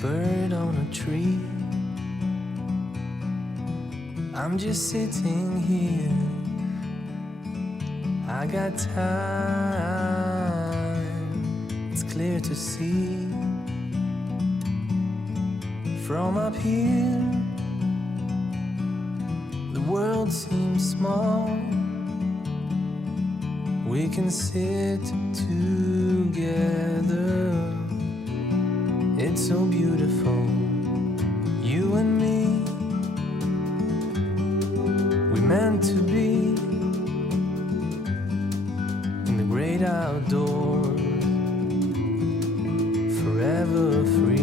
bird on a tree. I'm just sitting here. I got time. It's clear to see. From up here, the world seems small. We can sit together. It's so beautiful, you and me. We meant to be in the great outdoors, forever free.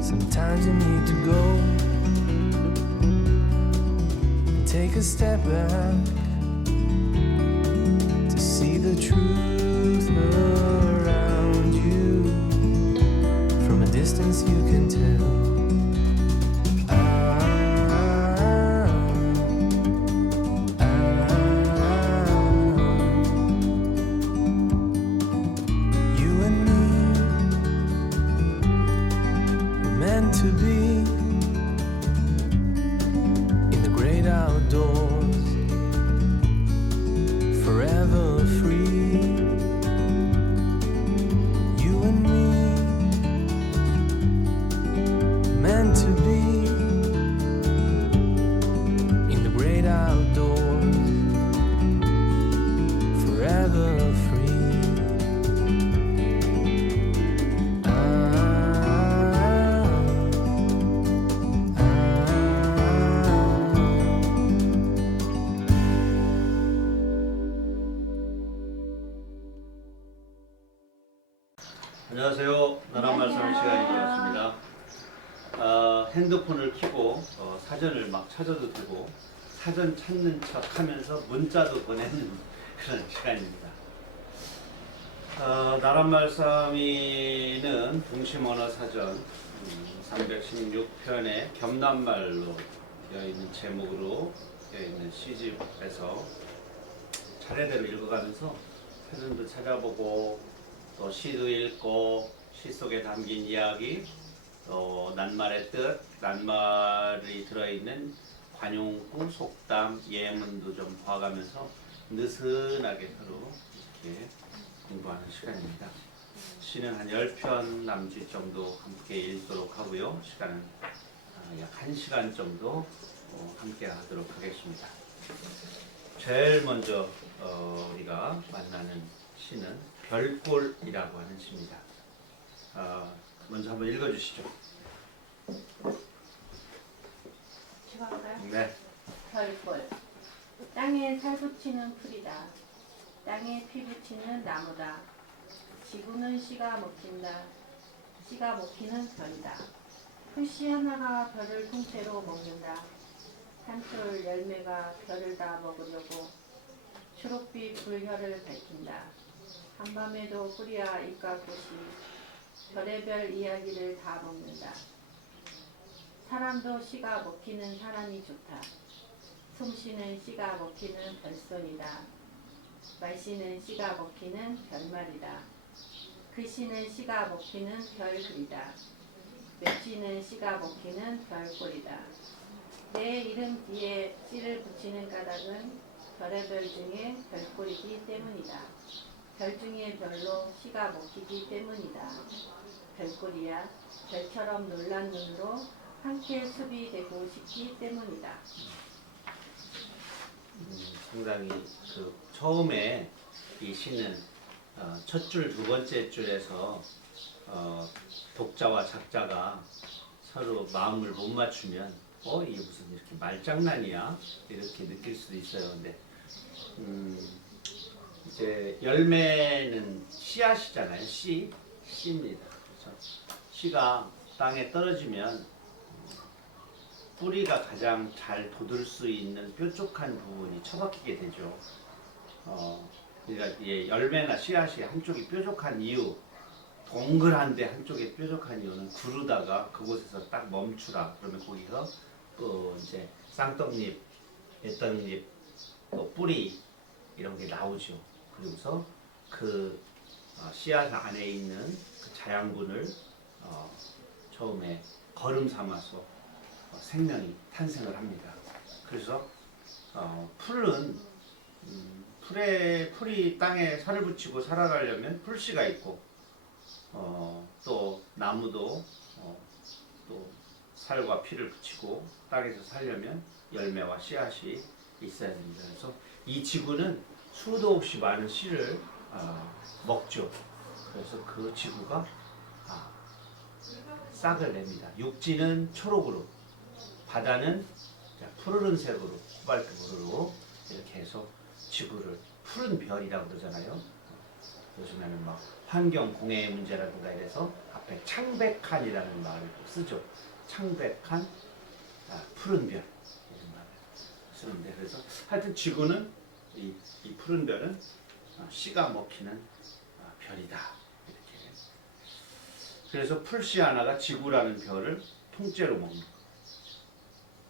Sometimes you need to go and take a step back to see the truth around you. From a distance you can tell. You and me were meant to be in the great outdoors, forever free. You and me meant to be in the great outdoors, forever free. 안녕하세요. 나란 말씀의 시간이 되었습니다. 핸드폰을 켜고 사전을 막 찾아도 되고 사전 찾는 척 하면서 문자도 보내는 그런 시간입니다. 나란 말씀이는 동심언어사전 316편의 겸란말로 되어 있는 제목으로 되어 있는 시집에서 차례대로 읽어가면서 사전도 찾아보고 또 시도 읽고 시 속에 담긴 이야기, 또 낱말의 뜻, 낱말이 들어있는 관용구, 속담, 예문도 좀 봐가면서 느슨하게 서로 이렇게 공부하는 시간입니다. 시는 한 10편 남짓 정도 함께 읽도록 하고요. 시간은 약 1시간 정도 함께 하도록 하겠습니다. 제일 먼저 우리가 만나는 시는 별꼴이라고 하는 시입니다. 먼저 한번 읽어주시죠. 제가 할까요? 네. 별꼴. 땅에 살 붙이는 풀이다. 땅에 피 붙이는 나무다. 지구는 씨가 먹힌다. 씨가 먹히는 별이다. 풀씨 하나가 별을 통째로 먹는다. 한톨 열매가 별을 다 먹으려고 초록빛 불혈을 밝힌다. 한밤에도 뿌리와 잎과 꽃이 별의별 이야기를 다 먹는다. 사람도 씨가 먹히는 사람이 좋다. 솜씨는 씨가 먹히는 별손이다. 말씨는 씨가 먹히는 별말이다. 글씨는 씨가 먹히는 별글이다. 맵시는 씨가 먹히는 별꼴이다. 내 이름 뒤에 씨를 붙이는 까닭은 별의별 중에 별꼴이기 때문이다. 별 중에 별로 씨가 먹히기 때문이다. 별꼴이야 별처럼 놀란 눈으로 함께 숲이 되고 싶기 때문이다. 상당히 처음에 이 시는 첫 줄, 두 번째 줄에서 독자와 작자가 서로 마음을 못 맞추면 이게 무슨 이렇게 말장난이야? 이렇게 느낄 수도 있어요. 근데 이제 열매는 씨앗이잖아요. 씨입니다. 그래서 씨가 땅에 떨어지면 뿌리가 가장 잘 돋을 수 있는 뾰족한 부분이 처박히게 되죠. 그러니까 열매나 씨앗이 한쪽이 뾰족한 이유, 동그란데 한쪽에 뾰족한 이유는 구르다가 그곳에서 딱 멈추라. 그러면 거기서 또 이제 쌍떡잎, 애떡잎, 또 뿌리 이런 게 나오죠. 그러면서 그 씨앗 안에 있는 그 자양분을 처음에 거름 삼아서 생명이 탄생을 합니다. 그래서 풀은 풀이 땅에 살을 붙이고 살아가려면 풀씨가 있고 또 나무도 또 살과 피를 붙이고 땅에서 살려면 열매와 씨앗이 있어야 됩니다. 그래서 이 지구는 수도 없이 많은 씨를 먹죠. 그래서 그 지구가 싹을 냅니다. 육지는 초록으로, 바다는 푸르른색으로, 코발트브루로 이렇게 해서 지구를 푸른 별이라고 그러잖아요. 요즘에는 막 환경 공해의 문제라든가 이래서 앞에 창백한이라는 말을 쓰죠. 창백한 푸른 별 이런 말을 쓰는데, 그래서 하여튼 지구는 이 푸른 별은 씨가 먹히는 별이다 이렇게. 그래서 풀씨 하나가 지구라는 별을 통째로 먹는 거.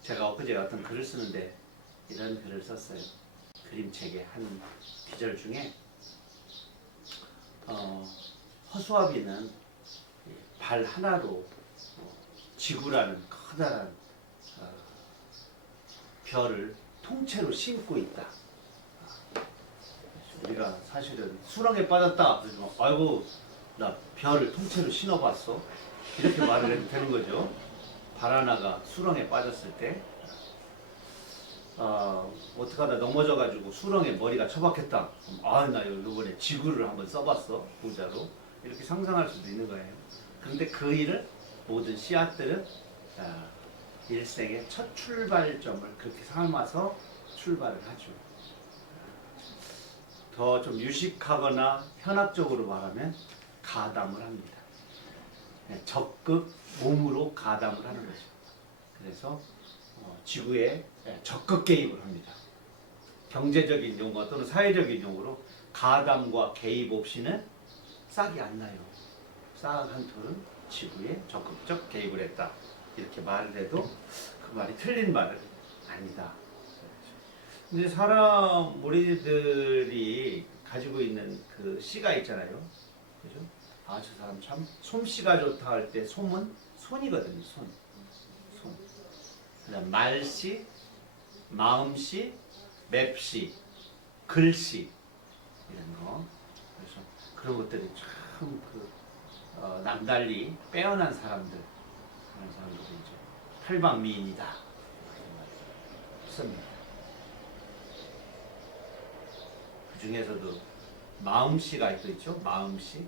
제가 엊그제 어떤 글을 쓰는데 이런 글을 썼어요. 그림책의 한 구절 중에 허수아비는 발 하나로 지구라는 커다란 별을 통째로 심고 있다. 우리가 사실은 수렁에 빠졌다. 그래서 아이고 나 별을 통째로 신어봤어. 이렇게 말을 해도 되는 거죠. 발 하나가 수렁에 빠졌을 때 어떡하다 넘어져가지고 수렁에 머리가 처박혔다. 나 이번에 지구를 한번 써봤어. 모자로. 이렇게 상상할 수도 있는 거예요. 그런데 그 일을 모든 씨앗들은 일생의 첫 출발점을 그렇게 삼아서 출발을 하죠. 더 좀 유식하거나 현학적으로 말하면 가담을 합니다. 적극 몸으로 가담을 하는 거죠. 그래서 지구에 적극 개입을 합니다. 경제적인 용어 또는 사회적인 용어로 가담과 개입 없이는 싹이 안 나요. 싹 한 톨은 지구에 적극적 개입을 했다. 이렇게 말을 해도 그 말이 틀린 말은 아니다. 근데 사람 우리들이 가지고 있는 그 씨가 있잖아요. 그죠? 저 사람 참 솜씨가 좋다 할 때 솜은 손이거든요. 손. 그다음 말씨, 마음씨, 맵씨, 글씨 이런 거. 그래서 그런 것들이 참 남달리 빼어난 사람들, 그런 사람들이 이제 팔방미인이다 씁니다. 그 중에서도 마음씨가 또 있죠. 마음씨,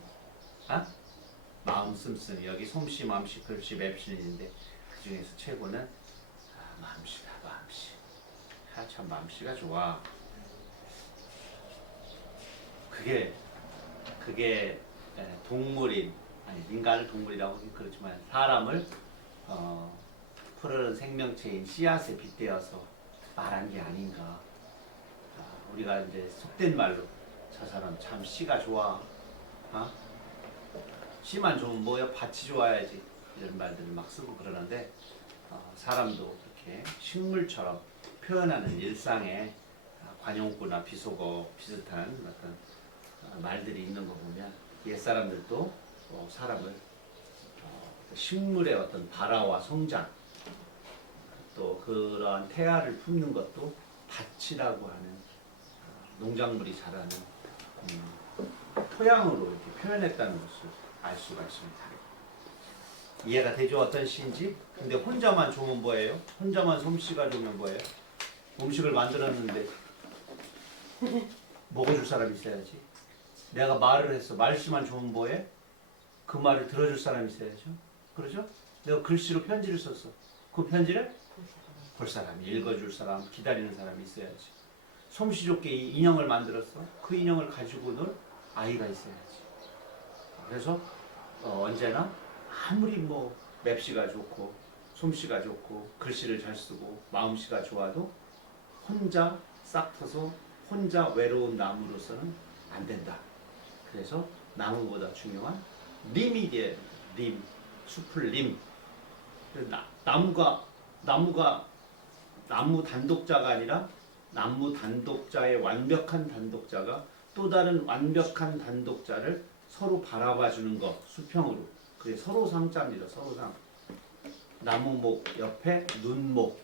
마음 씀씀이 여기 솜씨, 마음씨, 글씨, 맵씨는 있는데 그 중에서 최고는 마음씨다. 마음씨. 참 마음씨가 좋아. 그게 동물인, 아니 인간을 동물이라고 하긴 그렇지만 사람을 푸르른 생명체인 씨앗에 빗대어서 말한 게 아닌가. 우리가 이제 속된 말로 저 사람 참 씨가 좋아. 씨만 좋으면 뭐야, 밭이 좋아야지. 이런 말들을 막 쓰고 그러는데 사람도 이렇게 식물처럼 표현하는 일상에 관용구나 비속어 비슷한 어떤 말들이 있는 거 보면 옛사람들도 사람을 식물의 어떤 발화와 성장, 또 그러한 태아를 품는 것도 밭이라고 하는 농작물이 자라는 토양으로 이렇게 표현했다는 것을 알 수가 있습니다. 이해가 되죠? 어떤 시인지? 근데 혼자만 좋으면 뭐예요? 혼자만 솜씨가 좋으면 뭐예요? 음식을 만들었는데 먹어줄 사람이 있어야지. 내가 말을 했어. 말씨만 좋으면 뭐해? 그 말을 들어줄 사람이 있어야죠. 그러죠? 내가 글씨로 편지를 썼어. 그 편지를 볼 사람, 읽어줄 사람, 기다리는 사람이 있어야지. 솜씨 좋게 이 인형을 만들었어. 그 인형을 가지고 놀 아이가 있어야지. 그래서 언제나 아무리 뭐 맵씨가 좋고 솜씨가 좋고 글씨를 잘 쓰고 마음씨가 좋아도 혼자 싹 터서 혼자 외로운 나무로서는 안 된다. 그래서 나무보다 중요한 림이 돼야 된다. 림, 숲을 림. 나무가 나무 단독자가 아니라 나무 단독자의 완벽한 단독자가 또 다른 완벽한 단독자를 서로 바라봐주는 것, 수평으로. 그게 서로 상자입니다. 서로 상. 나무목 옆에 눈목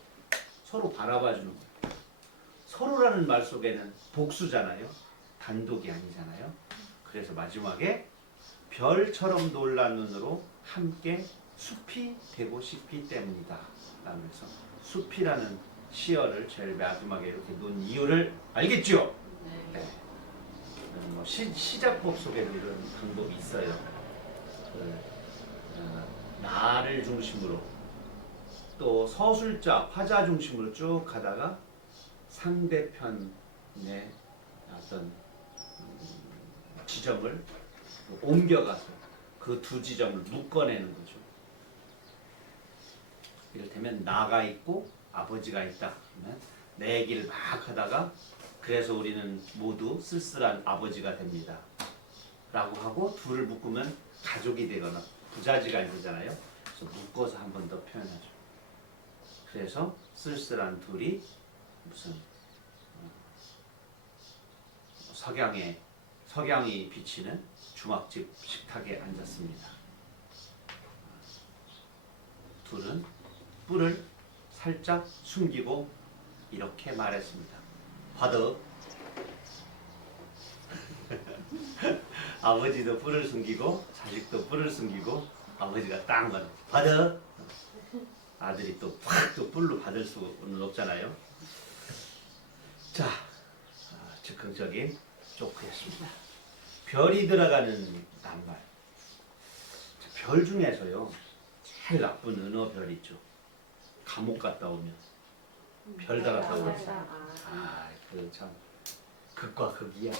서로 바라봐주는 거예요. 서로라는 말 속에는 복수잖아요. 단독이 아니잖아요. 그래서 마지막에 별처럼 놀란 눈으로 함께 숲이 되고 싶기 때문이다. 라면서 숲이라는 시어를 제일 마지막에 이렇게 놓은 이유를 알겠죠? 네. 뭐 시작법 속에도 이런 방법이 있어요. 나를 중심으로 또 서술자, 화자 중심으로 쭉 가다가 상대편의 어떤 지점을 옮겨가서 그 두 지점을 묶어내는 거죠. 이를테면 나가 있고 아버지가 있다. 그러면 내 얘기를 막 하다가 그래서 우리는 모두 쓸쓸한 아버지가 됩니다. 라고 하고 둘을 묶으면 가족이 되거나 부자지가 되잖아요. 그래서 묶어서 한 번 더 표현하죠. 그래서 쓸쓸한 둘이 무슨 석양이 비치는 중학집 식탁에 앉았습니다. 둘은 뿔을 살짝 숨기고 이렇게 말했습니다. 화덕. 아버지도 뿔을 숨기고 자식도 뿔을 숨기고 아버지가 딱 말해. 화덕. 아들이 또 확 또 뿔로 받을 수는 없잖아요. 자, 즉흥적인 조크였습니다. 별이 들어가는 낱말. 별 중에서요 제일 나쁜 은어별 있죠. 감옥 갔다 오면 별 달았다 오면 그 참 극과 극이야.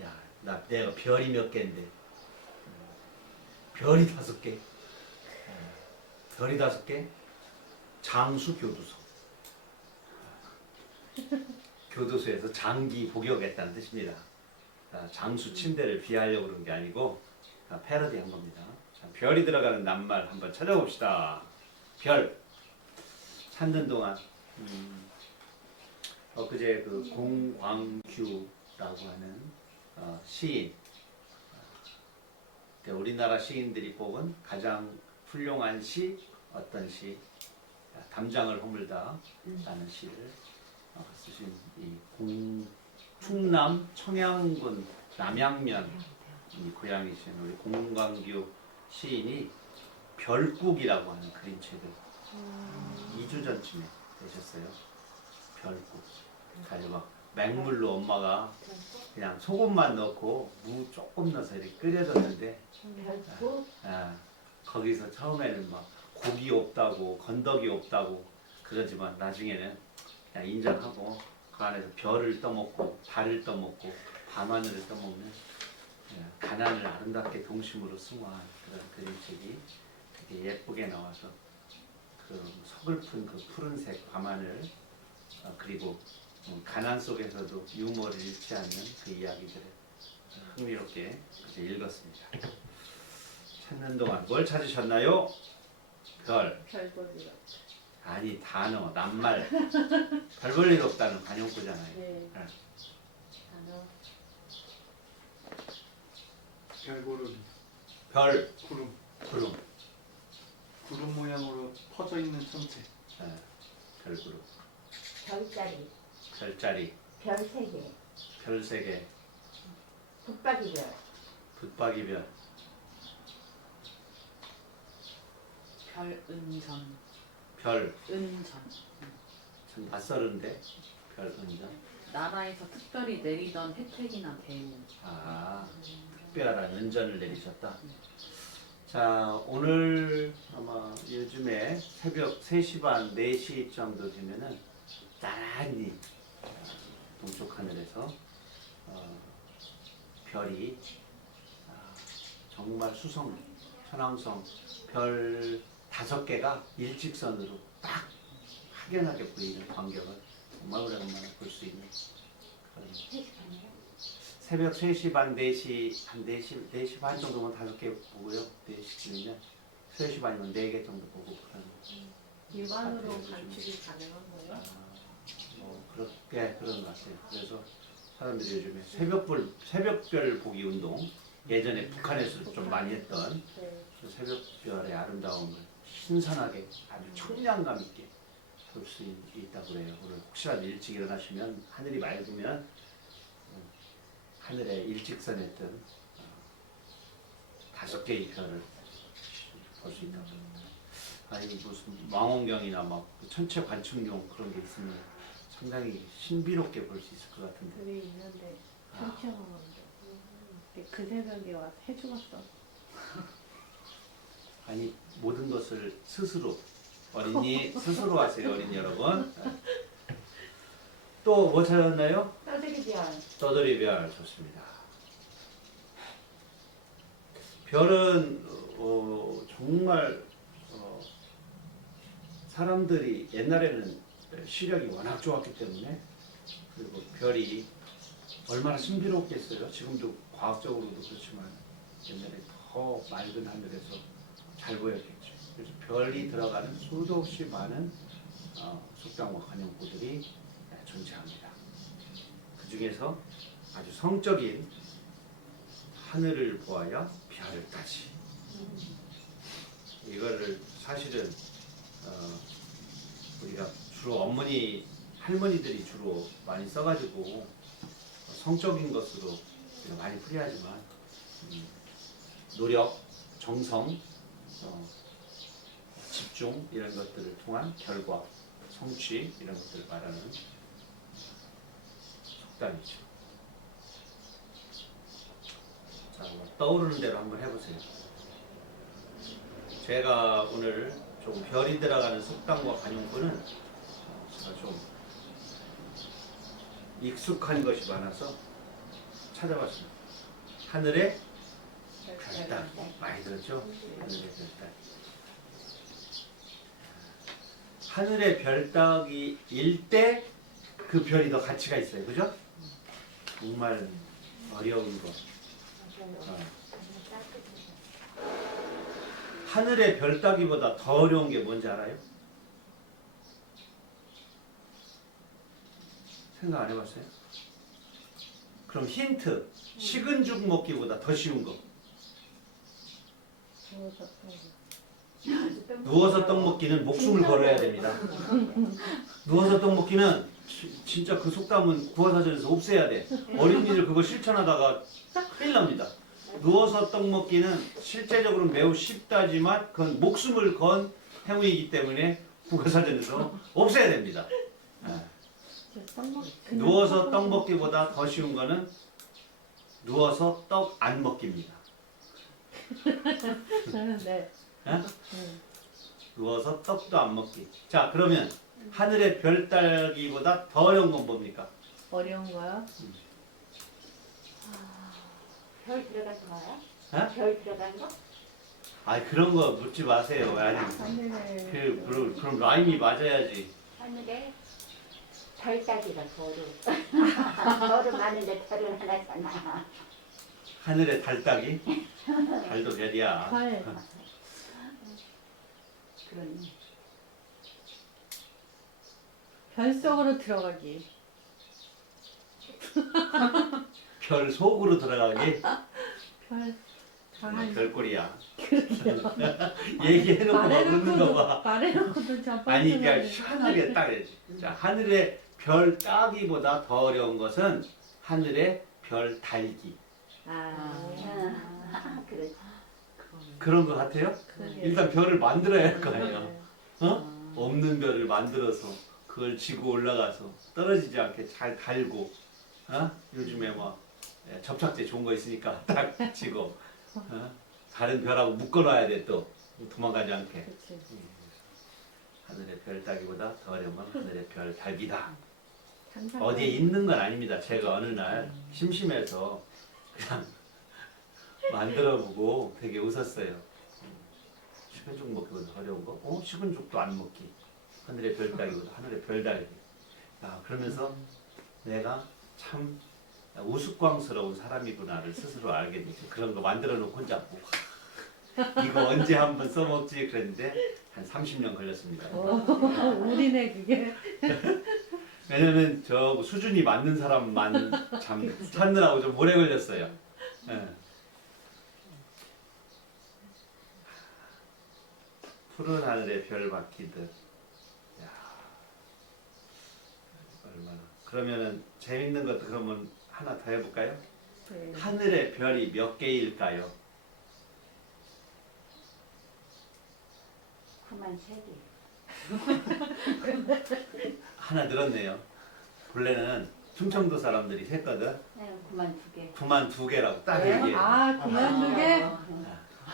야, 내가 별이 몇 개인데 별이 5개. 별이 5개. 장수 교도소. 교도소에서 장기 복역했다는 뜻입니다. 장수 침대를 비하려고 그런 게 아니고 패러디한 겁니다. 자, 별이 들어가는 낱말 한번 찾아봅시다. 별 찾는 동안 엊그제 그 공광규라고 하는 시인, 우리나라 시인들이 뽑은 가장 훌륭한 시 어떤 시? 담장을 허물다 라는 시를 쓰신 이 충남 청양군 남양면 고향이신 우리 공광규 시인이 별국이라고 하는 그림책을 2주 전쯤에 내셨어요. 별국. 아주 막 맹물로 엄마가 그냥 소금만 넣고 무 조금 넣어서 이렇게 끓여줬는데 거기서 처음에는 막 고기 없다고 건더기 없다고 그러지만 나중에는 그냥 인정하고 그 안에서 별을 떠먹고 달을 떠먹고 밤하늘을 떠먹는 가난을 아름답게 동심으로 승화한 그런 그림책이 되게 예쁘게 나와서 그 서글픈 그 푸른색 밤하늘 그리고 가난 속에서도 유머를 잃지 않는 그 이야기들을 흥미롭게 읽었습니다. 찾는 동안 뭘 찾으셨나요? 별. 별 볼 일 없다. 아니 단어, 낱말. 별 볼 일 없다는 관용구잖아요. 네. 단어. 별 고르기. 별, 구름. 구름. 구름 모양으로 퍼져 있는 천체. 별구름. 별자리, 별자리, 별 3개, 별 3개, 붙박이별, 붙박이별, 별은전. 별. 은전. 참 낯설은데 별은전. 나라에서 특별히 내리던 혜택이나 대우. 특별한 은전을 내리셨다. 자, 오늘 아마 요즘에 새벽 3시 반, 4시 정도 되면은 나란히 동쪽 하늘에서 별이 정말 수성, 천왕성 별 5개가 일직선으로 딱 확연하게 보이는 광경을 정말 오래간만에 볼 수 있는 그런 새벽 3시 반, 4시, 한 4시 반 정도면 5개 보고요. 4시쯤이면 3시 반이면 4개 정도 보고 그런. 일반으로 요즘에. 관측이 가능한 거예요? 그런 것 같아요. 그래서 사람들이 요즘에 새벽별 보기 운동, 예전에 북한에서 좀 많이 했던 네. 그 새벽별의 아름다움을 신선하게 아주 청량감 있게 볼 수 있다고 그래요. 오늘 혹시라도 일찍 일어나시면 하늘이 맑으면 하늘의 일직선에 뜬 5개의 별을 볼 수 있다고 합니다. 아니 무슨 망원경이나 막 천체 관측용 그런 게 있으면 상당히 신비롭게 볼 수 있을 것 같은데. 그게 있는데 천체망원도 그 새벽에 와서 해주었어. 아니 모든 것을 스스로 어린이 스스로 하세요, 어린이 여러분. 또 뭐 찾았나요? 떠들이별. 떠돌이별 좋습니다. 별은 정말 사람들이 옛날에는 시력이 워낙 좋았기 때문에 그리고 별이 얼마나 신비롭겠어요. 지금도 과학적으로도 그렇지만 옛날에 더 맑은 하늘에서 잘 보였겠죠. 그래서 별이 들어가는 수도 없이 많은 속담과 관용구들이 존재합니다. 그 중에서 아주 성적인 하늘을 보아야 별을 따지. 이거를 사실은 우리가 주로 할머니들이 주로 많이 써가지고 성적인 것으로 우리가 많이 풀이하지만 노력, 정성, 집중 이런 것들을 통한 결과, 성취 이런 것들을 말하는 속담이죠. 자, 떠오르는 대로 한번 해보세요. 제가 오늘 좀 별이 들어가는 속담과 관용구는 제가 좀 익숙한 것이 많아서 찾아봤습니다. 하늘의 별따기 많이 들었죠? 하늘의 별따기. 하늘의 별따기일 때 그 별이 더 가치가 있어요, 그죠? 정말 어려운 거. 하늘의 별 따기보다 더 어려운 게 뭔지 알아요? 생각 안 해봤어요? 그럼 힌트. 식은 죽 먹기보다 더 쉬운 거. 누워서 떡 먹기는 목숨을 걸어야 됩니다. 누워서 떡 먹기는 진짜 그 속담은 구화사전에서 없애야 돼. 어린이들 그거 실천하다가 큰일 납니다. 누워서 떡 먹기는 실제적으로는 매우 쉽다지만 그건 목숨을 건 행위이기 때문에 국어사전에서 없애야 됩니다. 누워서 떡 먹기보다 더 쉬운 거는 누워서 떡 안 먹기입니다. 네. 누워서 떡도 안 먹기. 자, 그러면 하늘의 별 따기보다 더 어려운 건 뭡니까? 어려운 거야? 별 들어가서 봐요? 어? 별 들어간 거? 아, 그런 거 묻지 마세요. 아니, 하늘에 그럼 라임이 맞아야지. 하늘에 별 따기가 더 어려워. 별은 많은데 별은 하나잖아. 하늘의 달 따기? 달도 별이야. 달. 그러네. 별 속으로 들어가기. 별 속으로 들어가기? 별 정말 잘 별꼴이야. 얘기해놓고 막 웃는 거 봐. 말해놓고도 자빠져. 아니, 그러니까 시원하게 따야지. 자, 하늘의 별 따기보다 더 어려운 것은 하늘의 별 달기. 그렇지. 그런 거 같아요? 일단 별을 만들어야 할 거 아니에요. 없는 별을 만들어서 그걸 지고 올라가서 떨어지지 않게 잘 달고, 요즘에 뭐 접착제 좋은 거 있으니까 딱 지고, 다른 별하고 묶어놔야 돼 또 도망가지 않게. 그치. 하늘의 별 따기보다 더 어려운 건 하늘의 별 달기다. 항상 어디에 있는 건 아닙니다. 제가 어느 날 심심해서 그냥 만들어보고 되게 웃었어요. 식은 죽 먹기보다 어려운 거? 식은 죽도 안 먹기. 하늘의 별 따기보다 하늘의 별 달기. 야, 그러면서 내가 참 우스꽝스러운 사람이구나를 스스로 알게 되죠. 그런 거 만들어 놓고 혼자 뭐, 이거 언제 한번 써먹지 그랬는데 한 30년 걸렸습니다. 우리네 그게. 왜냐면 저 수준이 맞는 사람만 참 찾느라고 좀 오래 걸렸어요. 예. 푸른 하늘에 별 바퀴듯. 야, 얼마나. 그러면은 재밌는 것도 그러면 하나 더 해볼까요? 네. 하늘의 별이 몇 개일까요? 93개. 하나 늘었네요. 본래는 충청도 사람들이 셌거든. 네, 92개. 92개라고 딱 얘기해. 아, 그만 두개?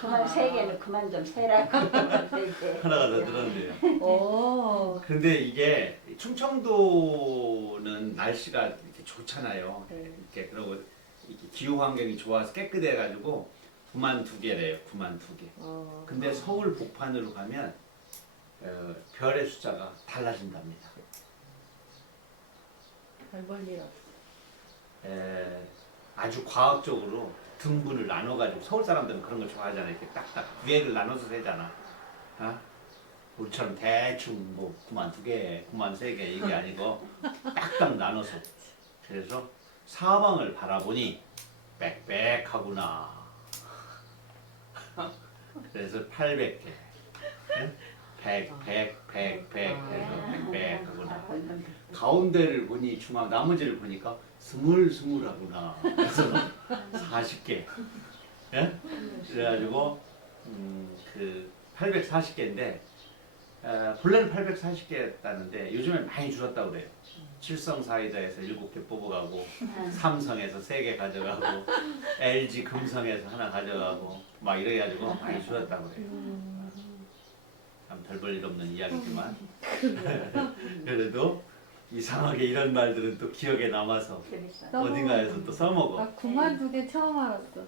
93개는 그만 좀 세라고. 하나가 더 늘었네요. 오. 근데 이게 충청도는 날씨가 이렇게 좋잖아요. 네. 이렇게 그리고 이렇게 기후 환경이 좋아서 깨끗해가지고 92개래요. 92개. 근데 서울 복판으로 가면 별의 숫자가 달라진답니다. 별볼일 없어. 아주 과학적으로 등분을 나눠가지고 서울 사람들은 그런 걸 좋아하잖아요. 이렇게 딱딱 위에를 나눠서 세잖아. 어? 우리처럼 대충 뭐 92개, 93개 이게 아니고 딱딱 나눠서. 그래서 사방을 바라보니 빽빽하구나. 그래서 800개. 100 그래서 빽빽하구나. 가운데를 보니 중앙 나머지를 보니까 스물스물하구나. 그래서 40개. 예? 그래가지고 그 840개인데 본래는 840개였다는데 요즘에 많이 줄었다고 그래요. 칠성 사이다에서 7개 뽑아가고 삼성에서 3개 가져가고 LG 금성에서 하나 가져가고 막 이래가지고 많이 줄었다고 그래요. 참 별 볼 일 없는 이야기지만 그래도 이상하게 이런 말들은 또 기억에 남아서 재밌어. 어딘가에서 또 써먹어. 나 92개 처음 알았어.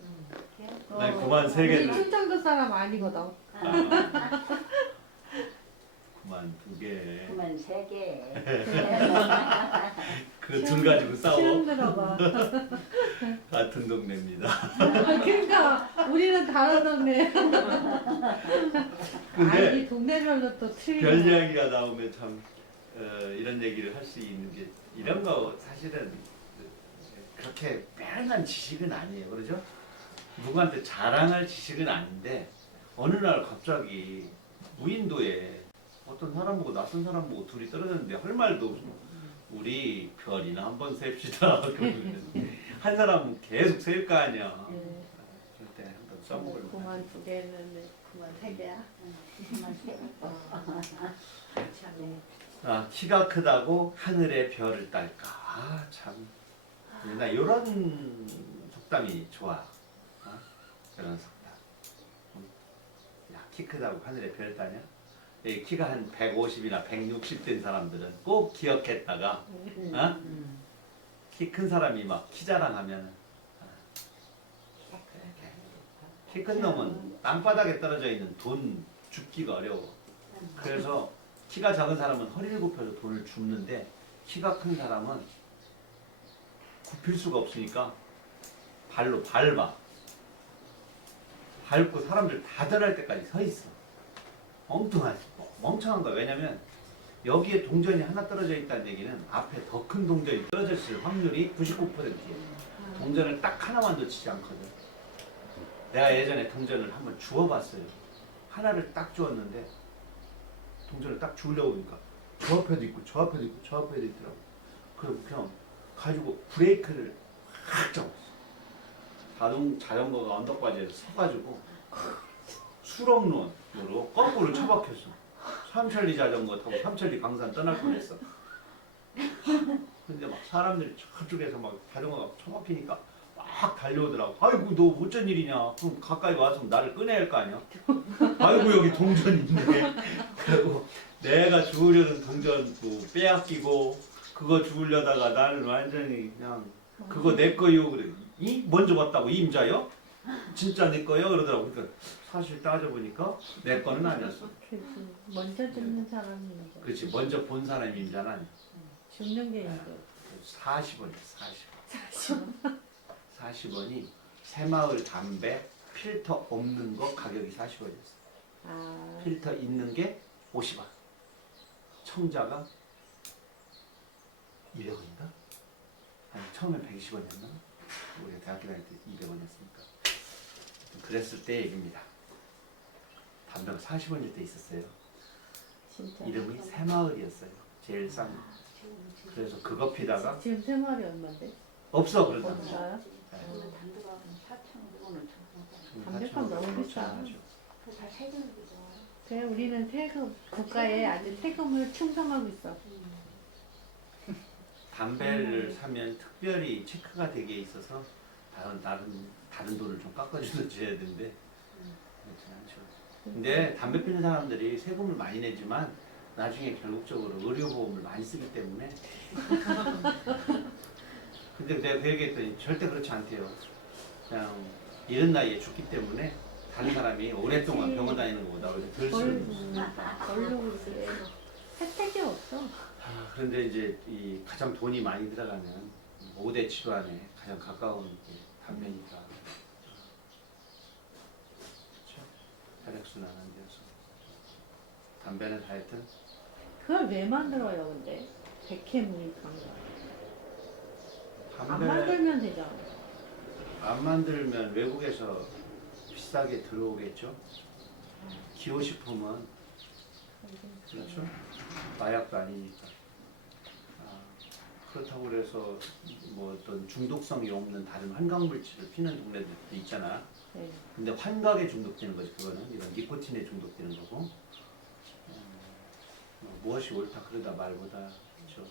난 우리 93개를 충청도 사람 아니거든. 92개 93개. 그 둘 가지고 싸워. 시험 들어봐. 같은 동네입니다. 그러니까 우리는 다른 동네. 근데 아니 동네별로 또 틀려. 별 이야기가 나오면 참 이런 얘기를 할 수 있는 게 이런 거 사실은 그렇게 빼어난 지식은 아니에요. 그러죠? 누구한테 자랑할 지식은 아닌데 어느 날 갑자기 무인도에 어떤 사람 보고 낯선 사람 보고 둘이 떨어졌는데 할 말도 없고 우리 별이나 한번 셉시다. 그러면 한 사람은 계속 셀 거 아니야. 네. 그럴 때 한번 써먹을 만한. 92개는 93개야. 93개. 아, 키가 크다고 하늘의 별을 딸까. 아, 참. 나 이런 속담이 좋아. 어? 그런 속담. 야, 키 크다고 하늘의 별을 따냐? 이 키가 한 150이나 160 된 사람들은 꼭 기억했다가, 어? 키 큰 사람이 막 키 자랑하면, 키 큰 놈은 땅바닥에 떨어져 있는 돈 줍기가 어려워. 그래서 키가 작은 사람은 허리를 굽혀서 돈을 줍는데 키가 큰 사람은 굽힐 수가 없으니까 발로 밟아. 밟고 사람들 다 들어갈 때까지 서 있어. 엉뚱하지. 멍청한 거야. 왜냐면 여기에 동전이 하나 떨어져 있다는 얘기는 앞에 더 큰 동전이 떨어져 있을 확률이 99%예요. 동전을 딱 하나만 놓치지 않거든. 내가 예전에 동전을 한번 주워봤어요. 하나를 딱 주웠는데 동전을 딱 주우려고 하니까 저 앞에도 있고 저 앞에도 있고 저 앞에도 있더라고. 그래서 그냥 가지고 브레이크를 확 잡았어. 자전거가 언덕바지에서 서가지고 수렁론으로 거꾸로 처박혔어. 삼천리 자전거 타고 삼천리 강산 떠날 뻔했어. 근데 막 사람들이 저쪽에서 막 자전거가 처박히니까 막 달려오더라고. 아이고 너 어쩐 일이냐. 그럼 가까이 와서 나를 꺼내야 할 거 아니야. 아이고 여기 동전 있네. 그리고 내가 주우려던 동전도 빼앗기고 그거 주우려다가 나는 완전히 그냥 그거 내 거요. 그래. 이 먼저 왔다고 임자요? 진짜 내 거요? 그러더라고. 그러니까 사실 따져보니까 내 거는 아니었어. 그치. 먼저 듣는 사람이 이제 그렇지. 먼저 본 사람이 임자는 아니야. 죽는 게 이제 40원이야. 40원. 40원이 새마을 담배 필터 없는 거 가격이 40원이었어요. 아, 필터 있는 게 50원. 청자가 200원인가? 아니 처음엔 120원이었나? 우리가 대학교 다닐 때 200원이었으니까. 그랬을 때 얘기입니다. 담배가 40원일 때 있었어요. 진짜. 이름이 새마을이었어요. 제일 싼 거. 그래서 그거 피다가 지금 새마을이 얼마인데? 없어 그러다. 없어요? 오늘 단두가 4,000원, 오늘 1,000원. 담배값 너무 비싸. 그다 세금이죠. 그래 우리는 세금 국가에 아주 세금을 충성하고 있어. 담배를 사면 특별히 체크가 되게 있어서 다른 돈을 좀 깎아줘야 되는데 그렇지 않죠. 근데 담배 피는 사람들이 세금을 많이 내지만 나중에 결국적으로 의료보험을 많이 쓰기 때문에 근데 내가 그 얘기했더니 절대 그렇지 않대요. 그냥 이른 나이에 죽기 때문에 다른 사람이 오랫동안 병원 다니는 것보다 오히려 덜 쓰는 얼른 그래. 혜택이 없어. 그런데 이제 이 가장 돈이 많이 들어가는 5대 질환에 가장 가까운 게 담배니까 그렇죠? 혈액순환 안 돼서 담배는 하여튼 그걸 왜 만들어요 근데? 백해무익한 거. 안 담배 만들면 되잖아. 안 만들면 외국에서 비싸게 들어오겠죠? 기호식품은 그렇죠? 마약도 아니니까. 그렇다고 그래서 뭐 어떤 중독성이 없는 다른 환각 물질을 피는 동네들도 있잖아. 네. 근데 환각에 중독되는 거지 그거는 이런 니코틴에 중독되는 거고. 무엇이 옳다 그러다 말보다 그렇죠?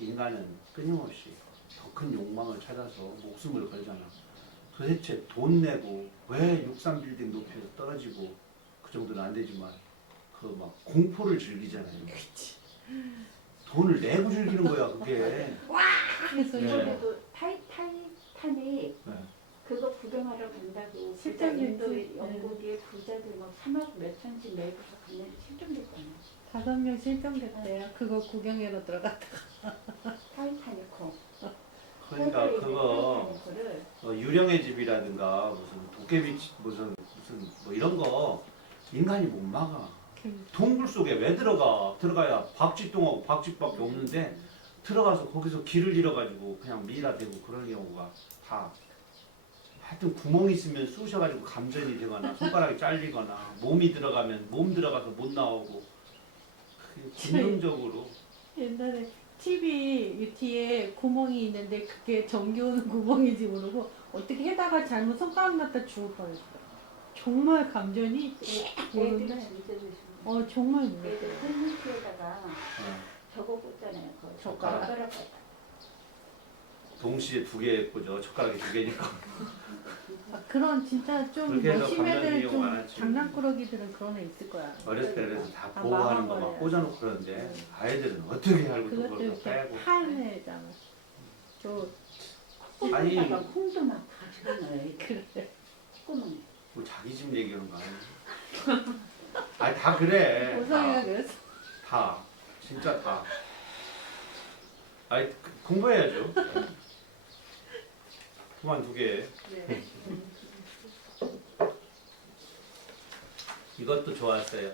인간은 끊임없이 더 큰 욕망을 찾아서 목숨을 걸잖아. 도대체 돈 내고 왜 63빌딩 높이에서 떨어지고 그 정도는 안 되지만 그 막 공포를 즐기잖아요. 돈을 내고 즐기는 거야 그게. 그래서 네. 이번에도 타이탄이 네. 그거 구경하러 간다고 실전 인도 일주- 영국의 부자들 막 3억 몇 천씩 내고서 갔는데 실종됐잖아. 5명 실종됐대요. 그거 구경하러 들어갔다. 타이타닉호. 그러니까 그거 타이타닉호를 유령의 집이라든가 무슨 도깨비 무슨 뭐 이런 거 인간이 못 막아. 동굴 속에 왜 들어가야 박쥐똥하고 박쥐밖에 없는데 들어가서 거기서 길을 잃어가지고 그냥 미라되고 그런 경우가 다 하여튼 구멍이 있으면 쑤셔가지고 감전이 되거나 손가락이 잘리거나 몸이 들어가면 몸 들어가서 못 나오고 기능적으로 옛날에 TV 뒤에 구멍이 있는데 그게 전기 오는 구멍인지 모르고 어떻게 해다가 잘못 손가락 났다 죽을 뻔했어. 정말 감전이 쫙 애들이 오는데 진짜 조심해. 정말 애들 무섭더라고. 헬멧에다가 어, 저거 꽂잖아요. 그 젓가락. 젓가락. 동시에 2개 꽂아 젓가락이 2개니까 그런 진짜 좀 그렇게 해서 열심히 감전 애들 이용 좀 많았지. 장난꾸러기들은 그런 애 있을 거야. 어렸을 때 그래서 다 아, 보호하는 거 막 망한 꽂아놓고 그러는데 아이들은 어떻게 알고 또 그것도 그걸 또 이렇게 빼고 파는 애잖아. 또 아니 콩에다가 콩도 막 다 집어넣어요. 그래. 콩구멍에. 뭐 자기 집 얘기하는 거 아니야? 아니 다 그래. 오성이가 그랬어. 다 진짜 다. 아니 공부해야죠. 그만두게. 네. 이것도 좋았어요.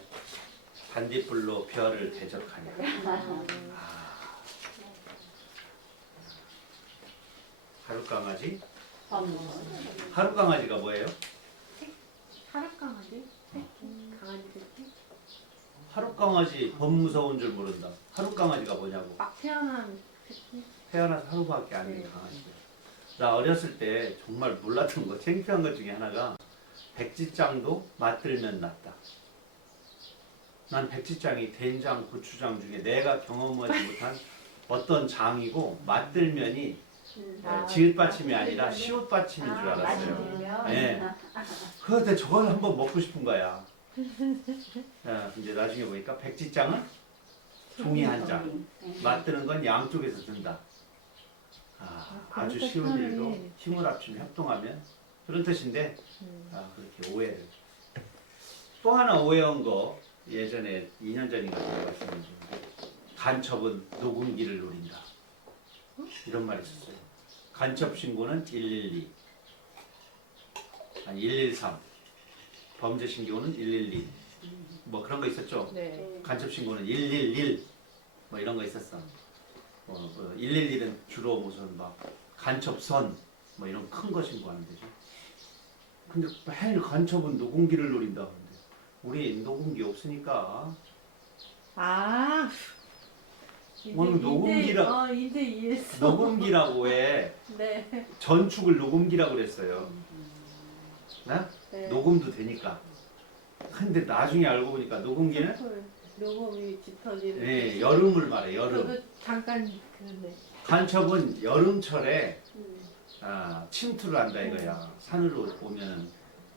반딧불로 별을 대적하냐. 하룻강아지? 하룻강아지가 뭐예요? 사락강아지? 강아지 새끼? 하룻강아지 범 무서운 줄 모른다. 하룻강아지가 뭐냐고. 막 태어난 새끼? 태어나서 하루밖에 안 된 네. 강아지예요. 나 어렸을 때 정말 몰랐던 거, 창피한 것 중에 하나가 백지장도 맞들면 낫다. 난 백지장이 된장, 고추장 중에 내가 경험하지 못한 어떤 장이고 맞들면이 지읒 받침이 아니라 시옷 받침인 줄 알았어요. 네. 그런데 저걸 한번 먹고 싶은 거야. 야, 이제 나중에 보니까 백지장은 종이 한 장, 맞드는 건 양쪽에서 든다. 아주 그것도 쉬운 편하네. 일도 힘을 합치면 협동하면 그런 뜻인데 그렇게 오해를. 또 하나 오해한 거 예전에 2년 전인가 말씀드렸는데 간첩은 녹음기를 노린다. 이런 말이 있었어요. 간첩 신고는 112. 아니 113. 범죄 신고는 112. 뭐 그런 거 있었죠. 네. 간첩 신고는 111. 뭐 이런 거 있었어. 111은 주로 무슨 막 간첩선 뭐 이런 큰 거 신고하는 데죠. 근데 매일 간첩은 녹음기를 노린다. 근데 우리 녹음기 없으니까 아. 오늘 녹음기라- 이제 이해했어. 녹음기라고 왜 네. 전축을 녹음기라고 그랬어요. 나? 네. 녹음도 되니까. 근데 나중에 알고 보니까 녹음기는 녹음이 짙어지는. 네, 여름을 말해. 여름. 저도 잠깐 그런데. 간첩은 여름철에 음. 침투를 한다 이거야. 산으로 오면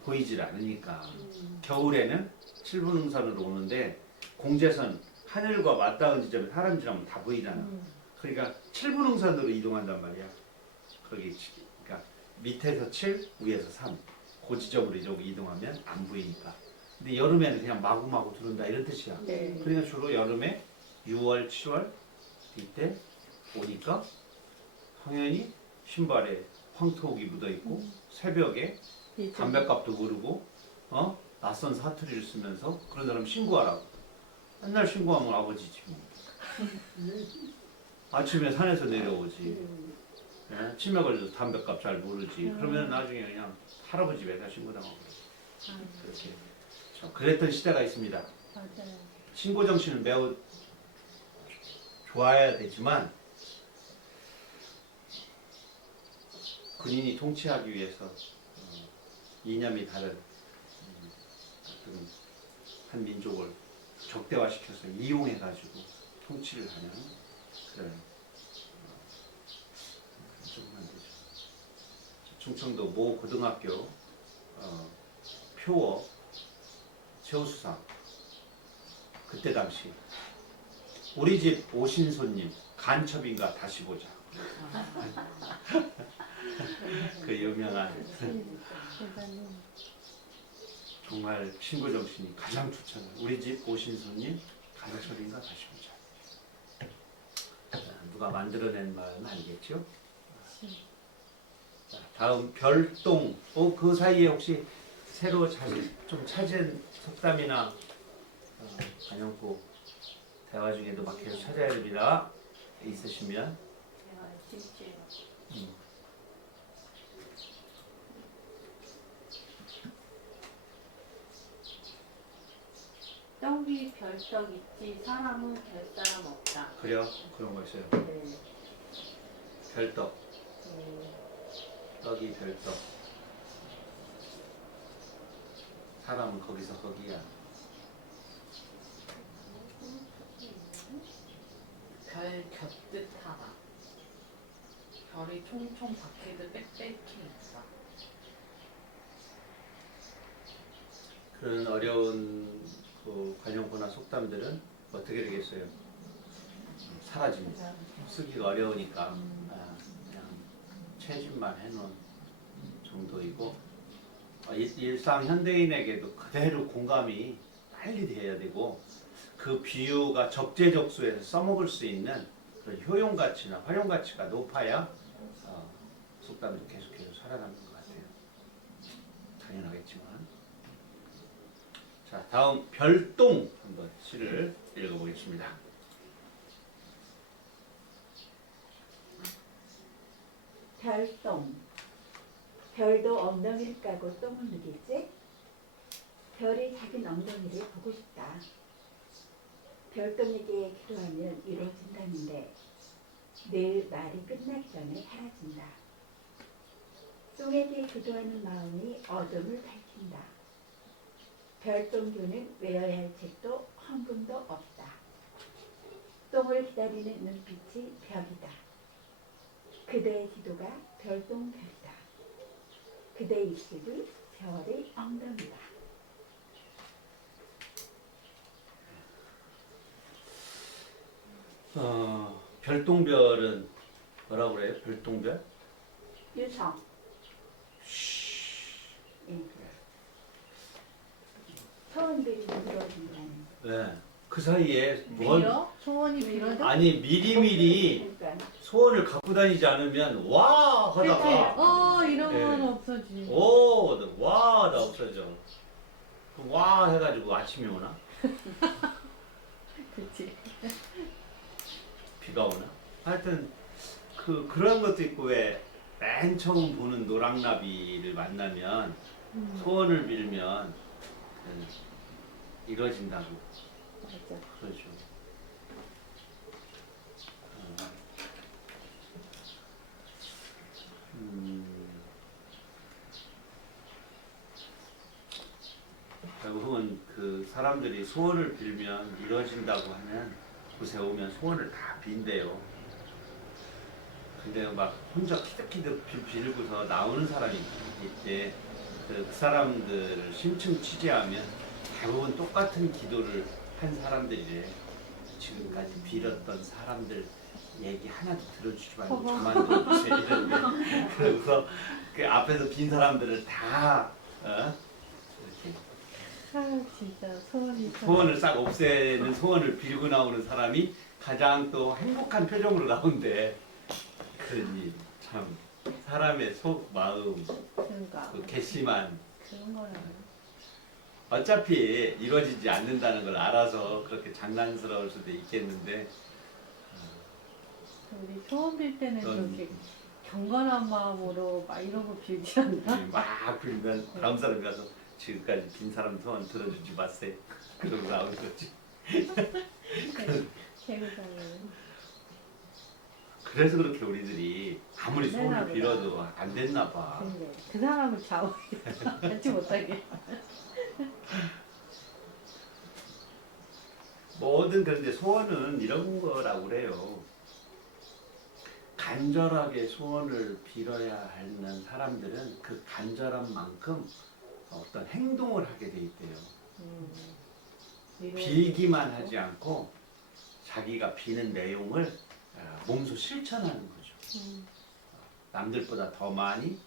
보이질 않으니까. 겨울에는 칠분응선으로 오는데 공제선 하늘과 맞닿은 지점에 사람 지나면 다 보이잖아. 그러니까 칠분응선으로 이동한단 말이야. 거기 그러니까 밑에서 7, 위에서 3. 그 지점으로 이동하면 안 보이니까. 근데 여름에는 그냥 마구마구 들어온다 이런 뜻이야. 네. 그러니까 주로 여름에 6월, 7월 이때 오니까 당연히 신발에 황토옥이 묻어 있고 새벽에 담배값도 모르고 낯선 사투리를 쓰면서 그런 사람 신고하라고. 맨날 신고하면 아버지지 뭐. 아침에 산에서 내려오지. 예? 치매 걸려서 담배값 잘 모르지. 그러면 나중에 그냥 할아버지 매달 신고당하고 그렇게. 그랬던 시대가 있습니다. 맞아요. 신고 정신은 매우 좋아야 되지만 군인이 통치하기 위해서 이념이 다른 어떤 한 민족을 적대화시켜서 이용해가지고 통치를 하는 그런 조금만 되죠. 충청도 모 고등학교 표어 최우수상 그때 당시 우리 집 오신 손님 간첩인가 다시 보자. 그 유명한 대단히. 정말 신고 정신이 가장 좋잖아요. 우리 집 오신 손님 간첩인가 다시 보자. 누가 만들어낸 말은 아니겠죠? 자, 다음 별동. 그 사이에 혹시 새로 좀 찾은 속담이나 관용구 대화 중에도 막 계속 찾아야 됩니다. 있으시면. 제가 진짜 떡이 별떡 있지 사람은 별사람 없다. 그래요? 그런 거 있어요. 네. 별떡. 떡이 별떡. 사람은 거기서 거기야. 별 곁듯하다. 별이 총총 박히듯 빽빽히 있다. 그런 어려운 그 관용구나 속담들은 어떻게 되겠어요? 사라집니다. 쓰기가 어려우니까 그냥 채집만 해놓은 정도이고 일상 현대인에게도 그대로 공감이 빨리 돼야 되고 그 비유가 적재적소에서 써먹을 수 있는 그런 효용 가치나 활용 가치가 높아야 속담도 계속해서 살아남는 것 같아요. 당연하겠지만. 자, 다음 별동 한번 시를 읽어보겠습니다. 별똥. 별도 엉덩이를 까고 똥을 누겠지? 별이 자기 엉덩이를 보고 싶다. 별똥에게 기도하면 이루어진다는데 늘 말이 끝나기 전에 사라진다. 똥에게 기도하는 마음이 어둠을 밝힌다. 별똥교는 외워야 할 책도 헌금도 없다. 똥을 기다리는 눈빛이 벽이다. 그대의 기도가 별똥별이다. 그대의 입술이 별의 엉덩이다. 별똥별은 뭐라고 그래요? 별똥별? 유성. 예. 서원들이 이루어진다는. 네. 그 사이에 뭘 빌어? 소원이 빌어도? 아니 미리미리 그러니까 소원을 갖고 다니지 않으면 와 하다가 이러면 예. 없어지. 와 나 없어져. 그럼 와 해가지고 아침이 오나? 그치. 비가 오나? 하여튼 그런 것도 있고 왜 맨 처음 보는 노랑나비를 만나면 소원을 빌면 이루어진다고 맞아. 그러죠. 결국은 그 사람들이 소원을 빌면 이루어진다고 하면 곳에 오면 소원을 다 빈대요. 근데 막 혼자 키득키득 빌고서 나오는 사람이 있대. 그 사람들을 심층 취재하면 대부분 똑같은 기도를 한 사람들이래. 지금까지 빌었던 사람들 얘기 하나도 들어주지 말고 저만 들어주세요 이러는데 그러고서 그 앞에서 빈 사람들을 다 이렇게 아 진짜 소원이 소원을 싹 없애는 소원을 빌고 나오는 사람이 가장 또 행복한 표정으로 나온대. 그러니 참 사람의 속 마음 그런가. 그 괘씸한 그런 거라고. 어차피 이루어지지 않는다는 걸 알아서 그렇게 장난스러울 수도 있겠는데 우리 소원 빌 때는 그런 그렇게 경건한 마음으로 막 이런 거 빌지 않나? 막 빌면 다음 사람이 가서 지금까지 빈 사람 소원 들어주지 마세요. 그러고 나오는 거지. 개구장에. 그래서 그렇게 우리들이 아무리 안 되나 소원을 보다. 빌어도 안 됐나 봐. 근데 그 사람을 좌우해 하지 못하게. 뭐든 그런데 소원은 이런 거라고 그래요. 간절하게 소원을 빌어야 하는 사람들은 그 간절한 만큼 어떤 행동을 하게 돼 있대요. 빌기만 하지 않고 자기가 비는 내용을 몸소 실천하는 거죠. 남들보다 더 많이,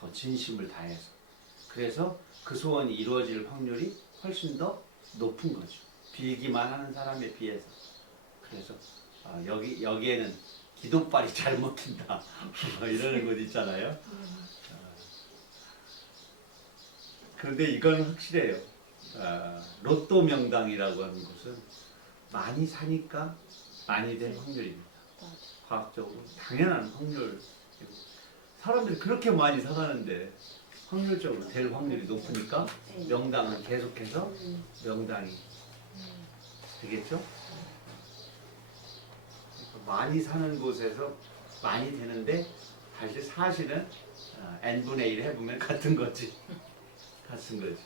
더 진심을 다해서. 그래서 그 소원이 이루어질 확률이 훨씬 더 높은 거죠. 빌기만 하는 사람에 비해서. 그래서 여기에는 기도빨이 잘 먹힌다. 이러는 것 있잖아요. 그런데 이건 확실해요. 로또 명당이라고 하는 것은 많이 사니까 많이 될 확률입니다. 과학적으로 당연한 확률. 사람들이 그렇게 많이 사가는데 확률적으로 될 확률이 높으니까 명당은 계속해서 명당이 되겠죠? 많이 사는 곳에서 많이 되는데 사실은 n분의 1 해보면 같은 거지. 같은 거지.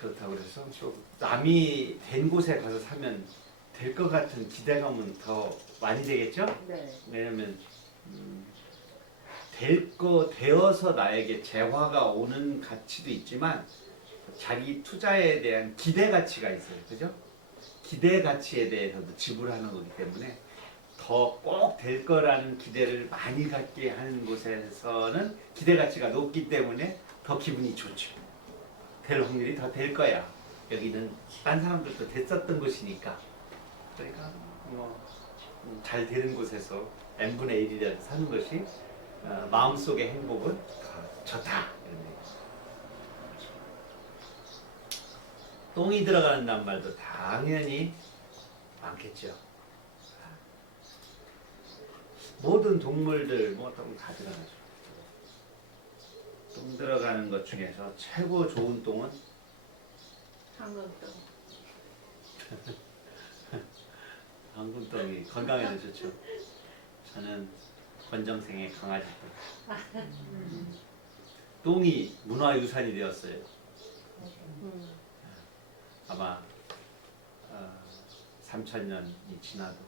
그렇다고 그래서 또 남이 된 곳에 가서 사면 될 것 같은 기대감은 더 많이 되겠죠? 네. 왜냐면 되어서 나에게 재화가 오는 가치도 있지만 자기 투자에 대한 기대 가치가 있어요. 그죠? 기대 가치에 대해서도 지불하는 거기 때문에 더 꼭 될 거라는 기대를 많이 갖게 하는 곳에서는 기대 가치가 높기 때문에 더 기분이 좋죠. 될 확률이 더 될 거야. 여기는 딴 사람들도 됐었던 곳이니까. 그러니까 잘 되는 곳에서 n분의 1이라도 사는 것이 마음속의 행복은 더 좋다. 이런 얘기. 똥이 들어가는 말도 당연히 많겠죠. 모든 동물들 다 들어가죠. 똥 들어가는 것 중에서 최고 좋은 똥은 한번또 황금똥이 건강에도 좋죠. 저는 권정생의 강아지 똥. 똥이 문화유산이 되었어요. 아마 3,000년이 지나도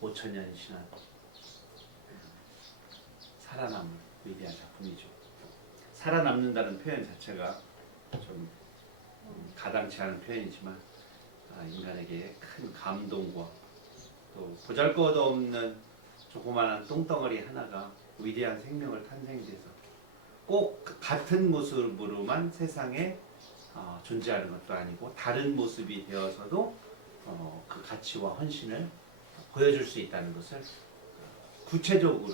5,000년이 지나도 살아남은 위대한 작품이죠. 살아남는다는 표현 자체가 좀 가당치 않은 표현이지만 인간에게 큰 감동과 또 보잘것없는 조그마한 똥덩어리 하나가 위대한 생명을 탄생돼서 꼭 같은 모습으로만 세상에 존재하는 것도 아니고 다른 모습이 되어서도 그 가치와 헌신을 보여줄 수 있다는 것을 구체적으로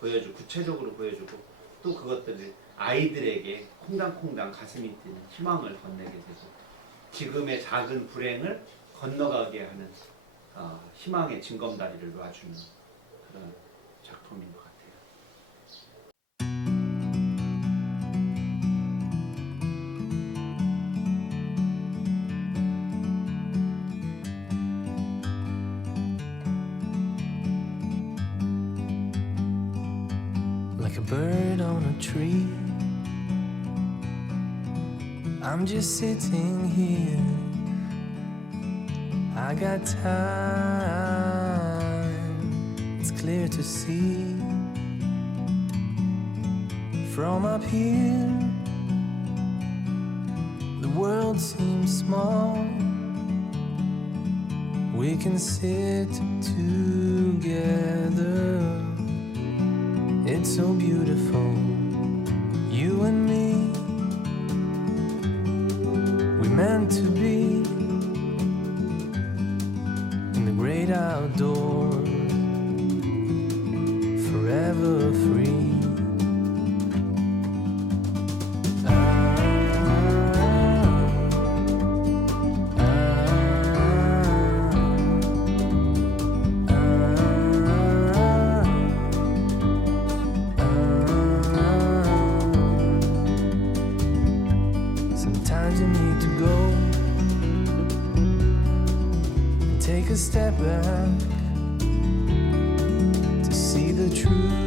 보여주고 또 그것들을 아이들에게 콩당콩당 가슴이 뛰는 희망을 건네게 되고 지금의 작은 불행을 건너가게 하는 희망의 징검다리를 놔주는 그런 작품인 것 같아요. Like a bird on a tree, I'm just sitting here. I got time, it's clear to see. From up here, the world seems small. We can sit together. It's so beautiful, you and me. We meant to be in the great outdoors, forever free. Sometimes you need to go and take a step back to see the truth.